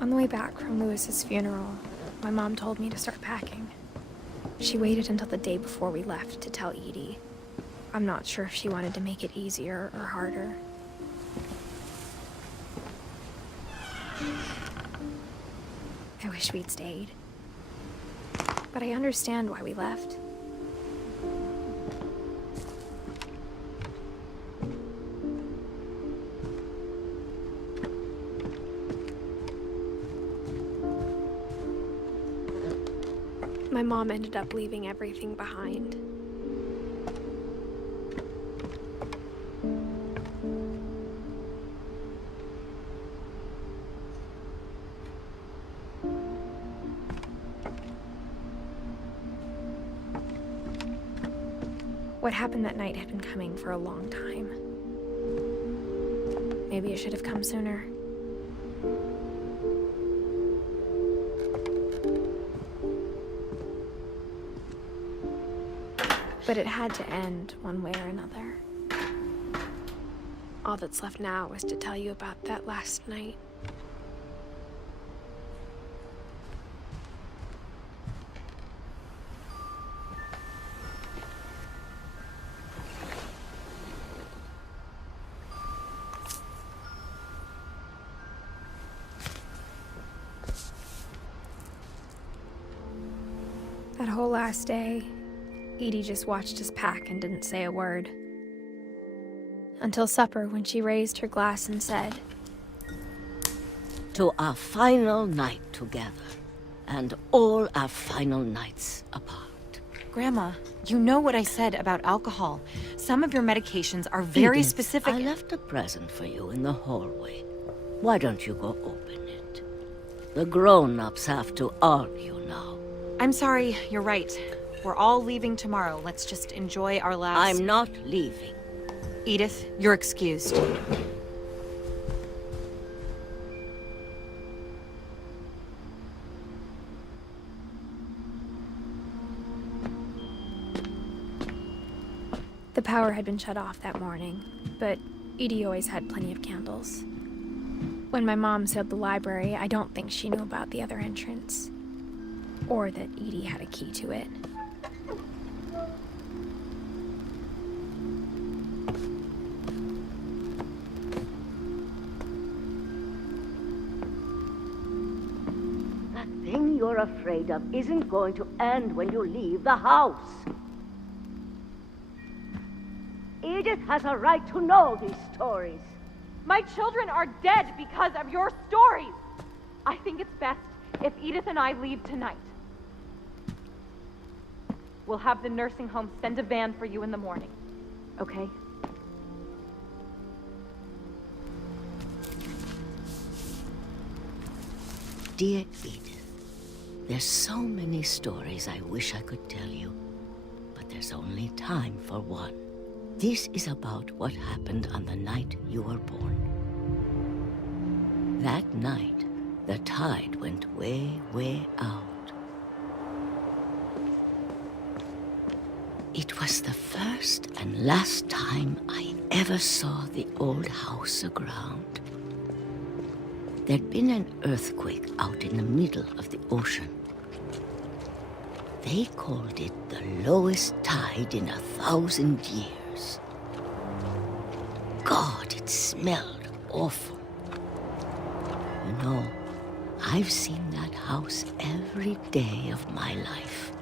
On the way back from Lewis's funeral, my mom told me to start packing. She waited until the day before we left to tell Edie. I'm not sure if she wanted to make it easier or harder. I wish we'd stayed. But I understand why we left. My mom ended up leaving everything behind. What happened that night had been coming for a long time. Maybe it should have come sooner. But it had to end one way or another. All that's left now is to tell you about that last night. That whole last day, Edie just watched us pack and didn't say a word. Until supper, when she raised her glass and said, "To our final night together, and all our final nights apart." Grandma, you know what I said about alcohol. Some of your medications are very Edith, specific. I left a present for you in the hallway. Why don't you go open it? The grown-ups have to argue now. I'm sorry, you're right. We're all leaving tomorrow. Let's just enjoy our last... I'm not leaving. Edith, you're excused. The power had been shut off that morning, but Edie always had plenty of candles. When my mom sealed the library, I don't think she knew about the other entrance. Or that Edie had a key to it. That thing you're afraid of isn't going to end when you leave the house. Edith has a right to know these stories. My children are dead because of your stories. I think it's best if Edith and I leave tonight. We'll have the nursing home send a van for you in the morning, okay? Dear Edith, there's so many stories I wish I could tell you, but there's only time for one. This is about what happened on the night you were born. That night, the tide went way, way out. It was the first and last time I ever saw the old house aground. There'd been an earthquake out in the middle of the ocean. They called it the lowest tide in 1,000 years. God, it smelled awful. You know, I've seen that house every day of my life.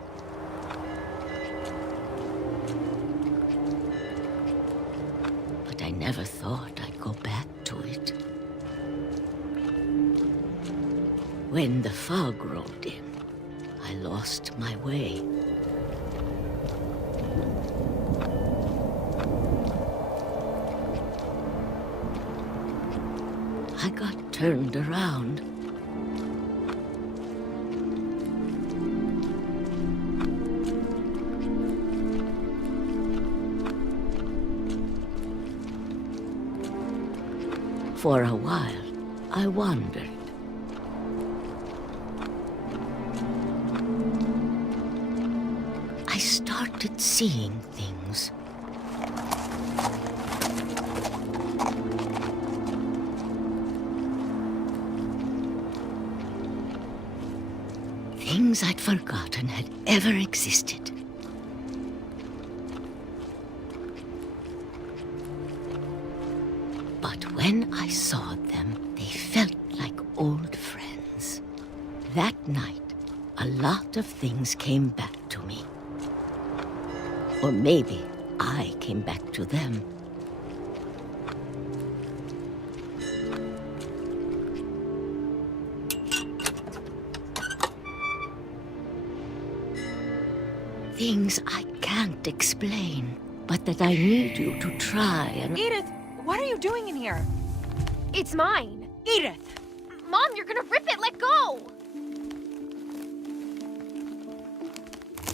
But I never thought I'd go back to it. When the fog rolled in, I lost my way. I got turned around. For a while, I wandered. I started seeing things. things I'd forgotten had ever existed. But when I saw them, they felt like old friends. That night, a lot of things came back to me. Or maybe I came back to them. Things I can't explain, but that I need you to try and... Edith, what are you doing in here? It's mine. Edith! Mom, you're gonna rip it! Let go!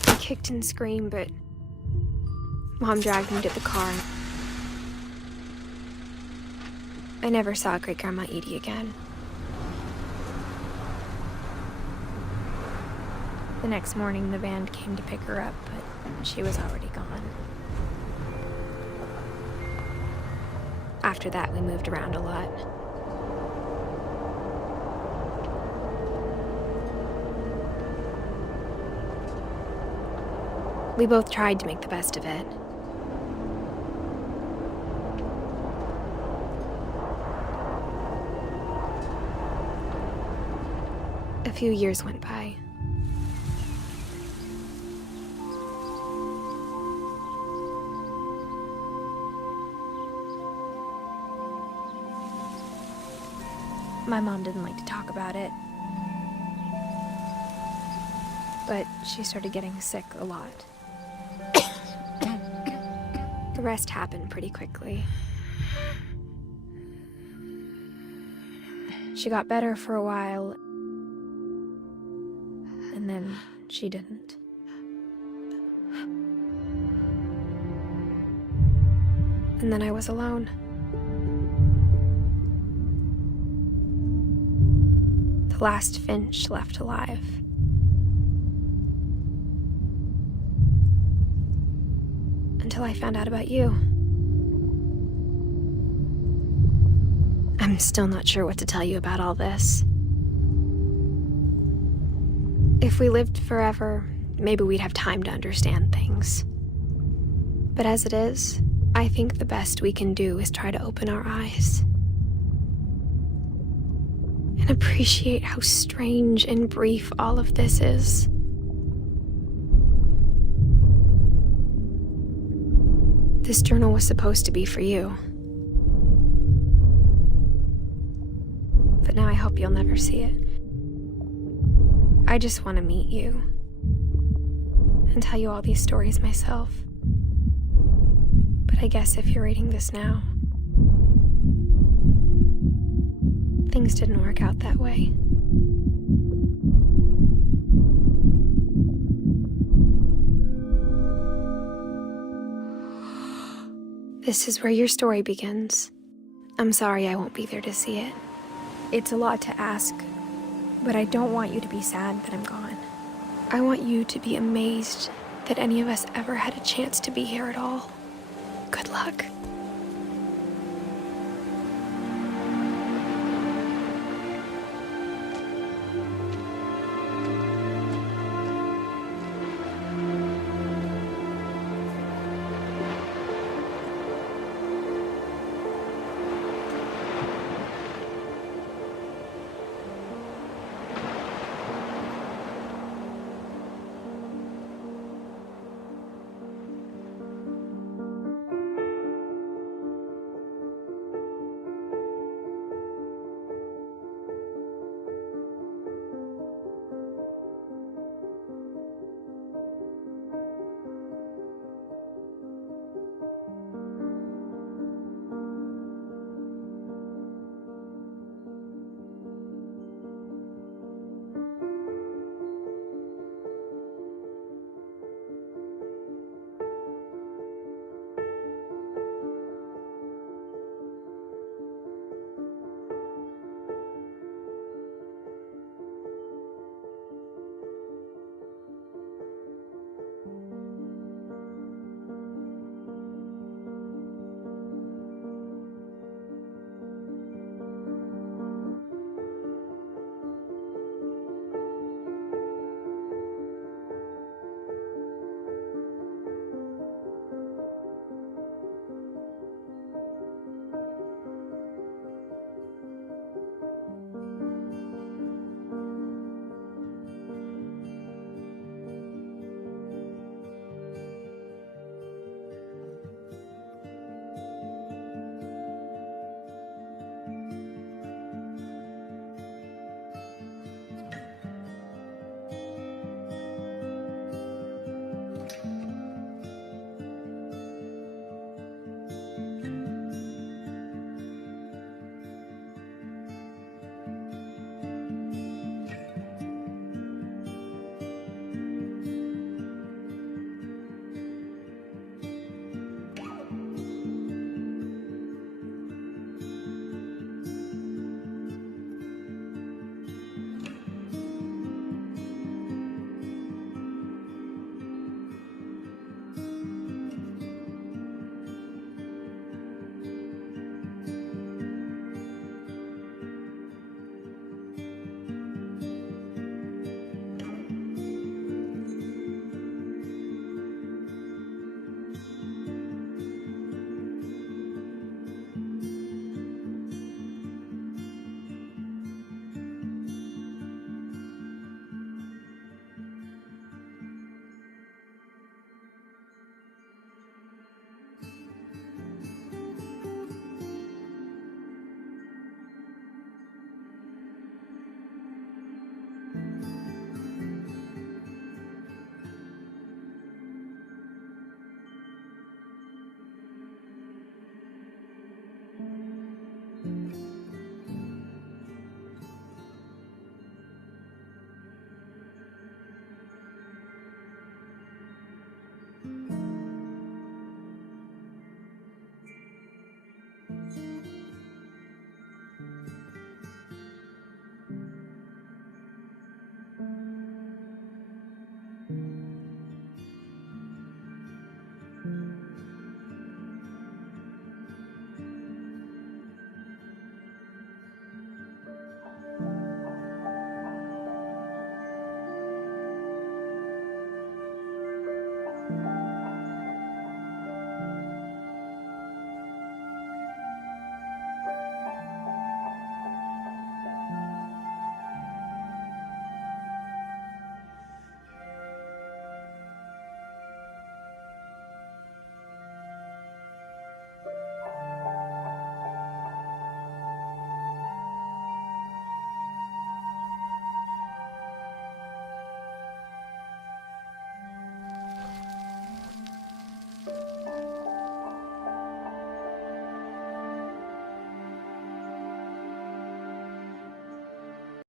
I kicked and screamed, but Mom dragged me to the car. I never saw Great-Grandma Edie again. The next morning, the band came to pick her up, but she was already gone. After that, we moved around a lot. We both tried to make the best of it. A few years went by. My mom didn't like to talk about it, but she started getting sick a lot. The rest happened pretty quickly. She got better for a while, and then she didn't. And then I was alone. The last Finch left alive. Until I found out about you. I'm still not sure what to tell you about all this. If we lived forever, maybe we'd have time to understand things. But as it is, I think the best we can do is try to open our eyes. And appreciate how strange and brief all of this is. This journal was supposed to be for you. But now I hope you'll never see it. I just want to meet you and tell you all these stories myself. But I guess if you're reading this now, things didn't work out that way. This is where your story begins. I'm sorry I won't be there to see it. It's a lot to ask, but I don't want you to be sad that I'm gone. I want you to be amazed that any of us ever had a chance to be here at all. Good luck.